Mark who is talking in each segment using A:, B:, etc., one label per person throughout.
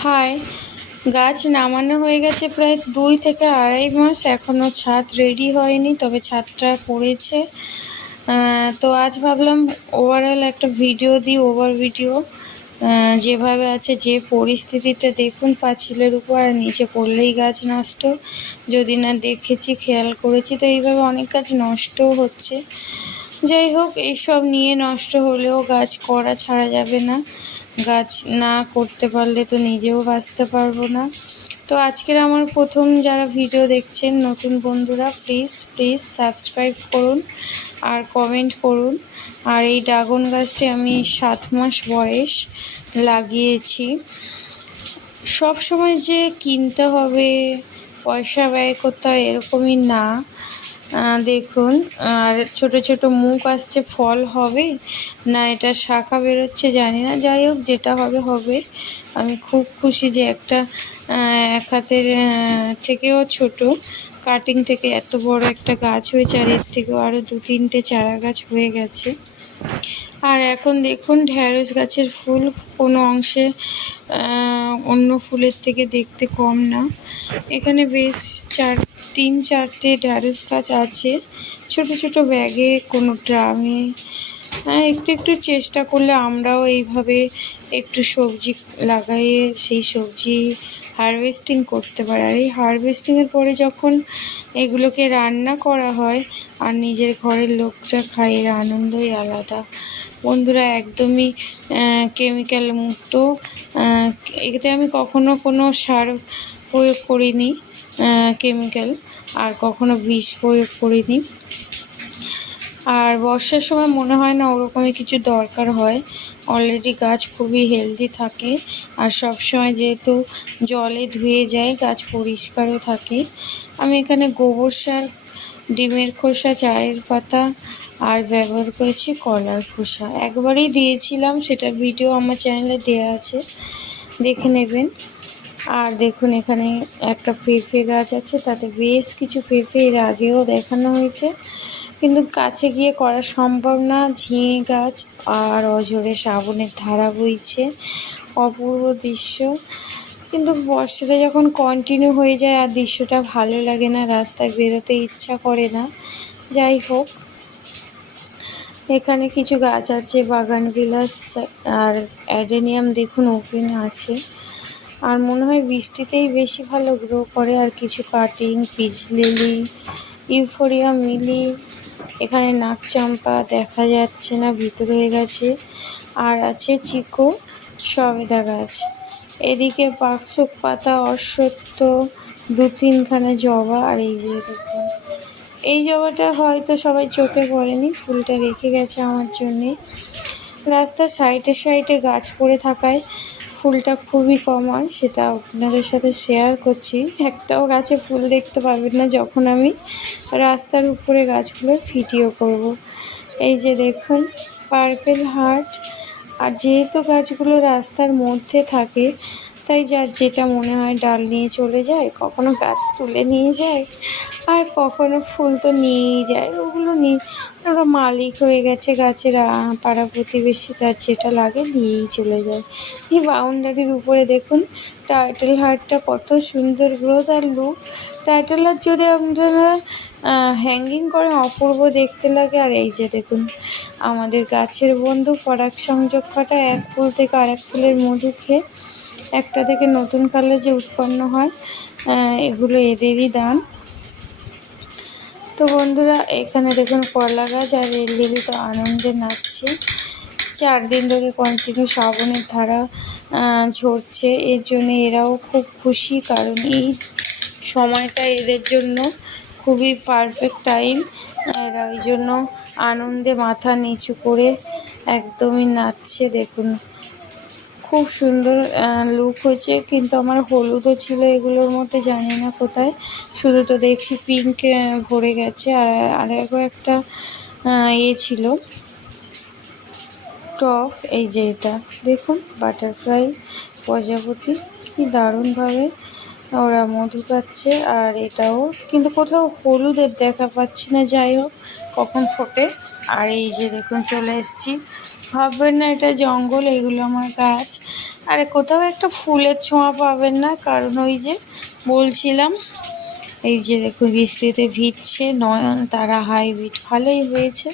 A: High গাছ নামানো হয়ে গেছে প্রায় দুই থেকে আড়াই মাস। এখনও ছাদ রেডি হয়নি তবে ছাদটা আহ, তো আজ ভাবলাম ওভারঅল একটা ভিডিও দিই ওভার ভিডিও যেভাবে আছে যে পরিস্থিতিতে দেখুন পাঁচিলের উপর আর নিচে পড়লেই গাছ নষ্ট। যদি না দেখেছি খেয়াল করেছি তো এইভাবে অনেক গাছ নষ্টও হচ্ছে। যাই হোক এইসব নিয়ে নষ্ট হলেও গাছ করা ছাড়া যাবে না। গাছ না করতে পারলে তো নিজেও বাঁচতে পারব না। তো আজকের আমার প্রথম যারা ভিডিও দেখছেন, নতুন বন্ধুরা প্লিজ প্লিজ সাবস্ক্রাইব করুন আর কমেন্ট করুন। আর এই ড্রাগন গাছটি আমি সাত মাস বয়স লাগিয়েছি। সব সময় যে কিনতে হবে, পয়সা ব্যয় করতে হয়, এরকমই না। দেখুন, আর ছোট ছোট মুখ আসছে, ফল হবে। না, এটা শাখা বেরোচ্ছে, জানি না। যাই হোক, যেটা হবে হবে। আমি খুব খুশি যে একটা এক হাতের থেকেও ছোট। কাটিং থেকে এত বড় একটা গাছ হয়েছে আর এর থেকেও আরও দু তিনটে চারা গাছ হয়ে গেছে। আর এখন দেখুন ঢ্যাঁড়স গাছের ফুল কোনো অংশে অন্য ফুলের থেকে দেখতে কম না। এখানে বেশ চার, তিন চারটে ঢ্যাঁড়স গাছ আছে। ছোট ছোট ব্যাগে কোনো ড্রামে হ্যাঁ একটু একটু চেষ্টা করলে আমরাও এইভাবে একটু সবজি লাগাইয়ে সেই সবজি হারভেস্টিং করতে পারে। আর এই হারভেস্টিংয়ের পরে যখন এগুলোকে রান্না করা হয়, আর নিজের ঘরের লোকরা খায়, এর আনন্দই আলাদা। বন্ধুরা, একদমই কেমিক্যাল মুক্ত এতে আমি কখনো কোনো সার প্রয়োগ করিনি কেমিক্যাল আর কখনো বিষ প্রয়োগ করিনি। আর বর্ষার সময় মনে হয় না ওরকমই কিছু দরকার হয়। অলরেডি গাছ খুবই হেলদি থাকে আর সব সময় যেহেতু জলে ধুয়ে যায়, গাছ পরিষ্কারও থাকে। আমি এখানে গোবর সার, ডিমের খোসা, চায়ের পাতা আর ব্যবহার করেছি কলার খোসা। একবারই দিয়েছিলাম সেটা ভিডিও আমার চ্যানেলে দেওয়া আছে। দেখে নেবেন। আর দেখুন এখানে একটা পেঁপে গাছ আছে, তাতে বেশ কিছু পেঁপে এর আগেও দেখানো হয়েছে। কিন্তু কাছে গিয়ে করা সম্ভব না, ঝিঙে গাছ আর অঝরে শ্রাবণের ধারা বইছে, অপূর্ব দৃশ্য। কিন্তু বর্ষাটা যখন কন্টিনিউ হয়ে যায় আর দৃশ্যটা ভালো লাগে না, রাস্তায় বেরোতে ইচ্ছা করে না, যাই হোক। এখানে কিছু গাছ আছে, বাগান বিলাস আর অ্যাডেনিয়াম দেখুন ওপেন আছে। আর মনে হয় বৃষ্টিতেই বেশি ভালো গ্রো করে, আর কিছু cutting peace lily euphoria milii, এখানে নাক চাম্পা দেখা যাচ্ছে না, ভিতরে হয়ে গেছে। আর আছে চিকো সবেদা গাছ এদিকে পাকশোক পাতা, অশ্বত্থ, দু তিনখানা জবা, আর এই যে দেখুন। এই জবাটা হয়তো সবাই চোখে পড়েনি, ফুলটা রেখে গেছে আমার জন্যে। রাস্তার সাইডে সাইডে গাছ পড়ে থাকায় ফুলটা খুবই কম হয়, সেটা আপনাদের সাথে শেয়ার করছি একটাও গাছে ফুল দেখতে পাবেন না যখন আমি রাস্তার উপরে গাছগুলো ফিটিও করব। এই যে দেখুন পার্পেল হার্ট আর যেহেতু গাছগুলো রাস্তার মধ্যে থাকে তাই যার যেটা মনে হয় ডাল নিয়ে চলে যায়, কখনো গাছ তুলে নিয়ে যায়, আর কখনো ফুল তো নিয়েই যায়। ওগুলো নিয়ে ওরা মালিক হয়ে গেছে গাছের পাড়া প্রতিবেশী তার যেটা লাগে নিয়েই চলে যায়। এই বাউন্ডারির উপরে দেখুন টাইটেল হার্টটা কত সুন্দর গ্রোথ আর লুক টাইটেল হার্ট যদি আপনারা হ্যাঙ্গিং করে অপূর্ব দেখতে লাগে, আর এই যে দেখুন, আমাদের গাছের বন্ধু পরাগ সংযোগ করা এক ফুল থেকে আরেক ফুলের মধু খেয়ে একটা থেকে নতুন কালার যে উৎপন্ন হয় এগুলো এদেরই দান। তো বন্ধুরা, এখানে দেখুন কলা গাছ আর রেল লিলি তো আনন্দে নাচছে। চার দিন ধরে কন্টিনিউ শ্রাবণের ধারা ঝরছে। এর জন্য এরাও খুব খুশি, কারণ এই সময়টা এদের জন্য খুবই পারফেক্ট টাইম এরা ওই জন্য আনন্দে মাথা নিচু করে একদমই নাচছে, দেখুন। খুব সুন্দর লুক হয়েছে। কিন্তু আমার হলুদও ছিল এগুলোর মধ্যে, জানি না কোথায়। শুধু তো দেখছি পিঙ্ক ভরে গেছে। আর আর একটা ইয়ে ছিল। টপ এই যে এটা। দেখুন বাটারফ্লাই প্রজাপতি। কি দারুণভাবে ওরা মধু পাচ্ছে আর এটাও, কিন্তু কোথাও হলুদের দেখা পাচ্ছি না। যাই হোক, কখন ফোটে। আর এই যে দেখুন, চলে এসেছি। ভাববেন না, এটা জঙ্গল, এগুলো আমার গাছ। আরে কোথাও একটা ফুলের ছোঁয়া পাবেন না, কারণ ওই যে বলছিলাম, এই যে দেখুন বৃষ্টিতে ভিজছে, নয়ন তারা হাইব্রিড ভালোই হয়েছে।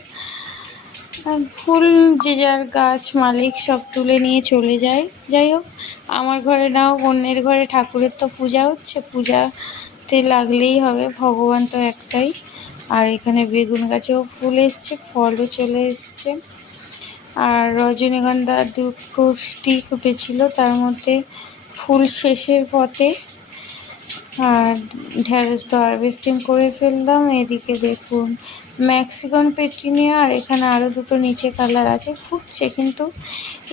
A: ফুল যে যার গাছ মালিক সব তুলে নিয়ে চলে যায়। যাই হোক, আমার ঘরে নাও, অন্যের ঘরে ঠাকুরের তো পূজা হচ্ছে, পূজাতে লাগলেই হবে, ভগবান তো একটাই। আর এখানে বেগুন গাছেও ফুল এসছে, ফলও চলে এসছে। আর রজনীগন্ধা দুটো স্টিক উঠেছিল তার মধ্যে ফুল শেষের পথে। আর ঢ্যাঁড়স তো হারভেস্টিং করে ফেললাম, এদিকে দেখুন ম্যাক্সিকন পেট্রিনিয়া আর এখানে আরও দুটো নিচে কালার আছে, ফুটছে, কিন্তু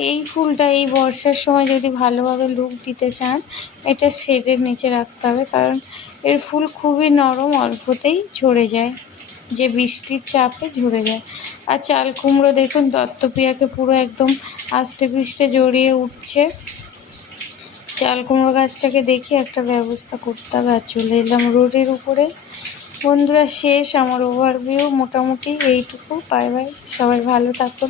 A: এই ফুলটা এই বর্ষার সময় যদি ভালোভাবে লুক দিতে চান, এটা শেডের নিচে রাখতে হবে, কারণ এর ফুল খুবই নরম, অল্পতেই ঝরে যায়। যে বৃষ্টির চাপে ঝরে যায়। আর চাল কুমড়ো দেখুন দত্তপিয়াকে পুরো একদম আষ্টে পৃষ্ঠে জড়িয়ে উঠছে। চাল কুমড়ো গাছটাকে দেখি একটা ব্যবস্থা করতে হবে। আর চলে এলাম রোডের উপরে। বন্ধুরা, শেষ আমার ওভারভিউ মোটামুটি এইটুকু। বাই বাই সবাই ভালো থাকুন।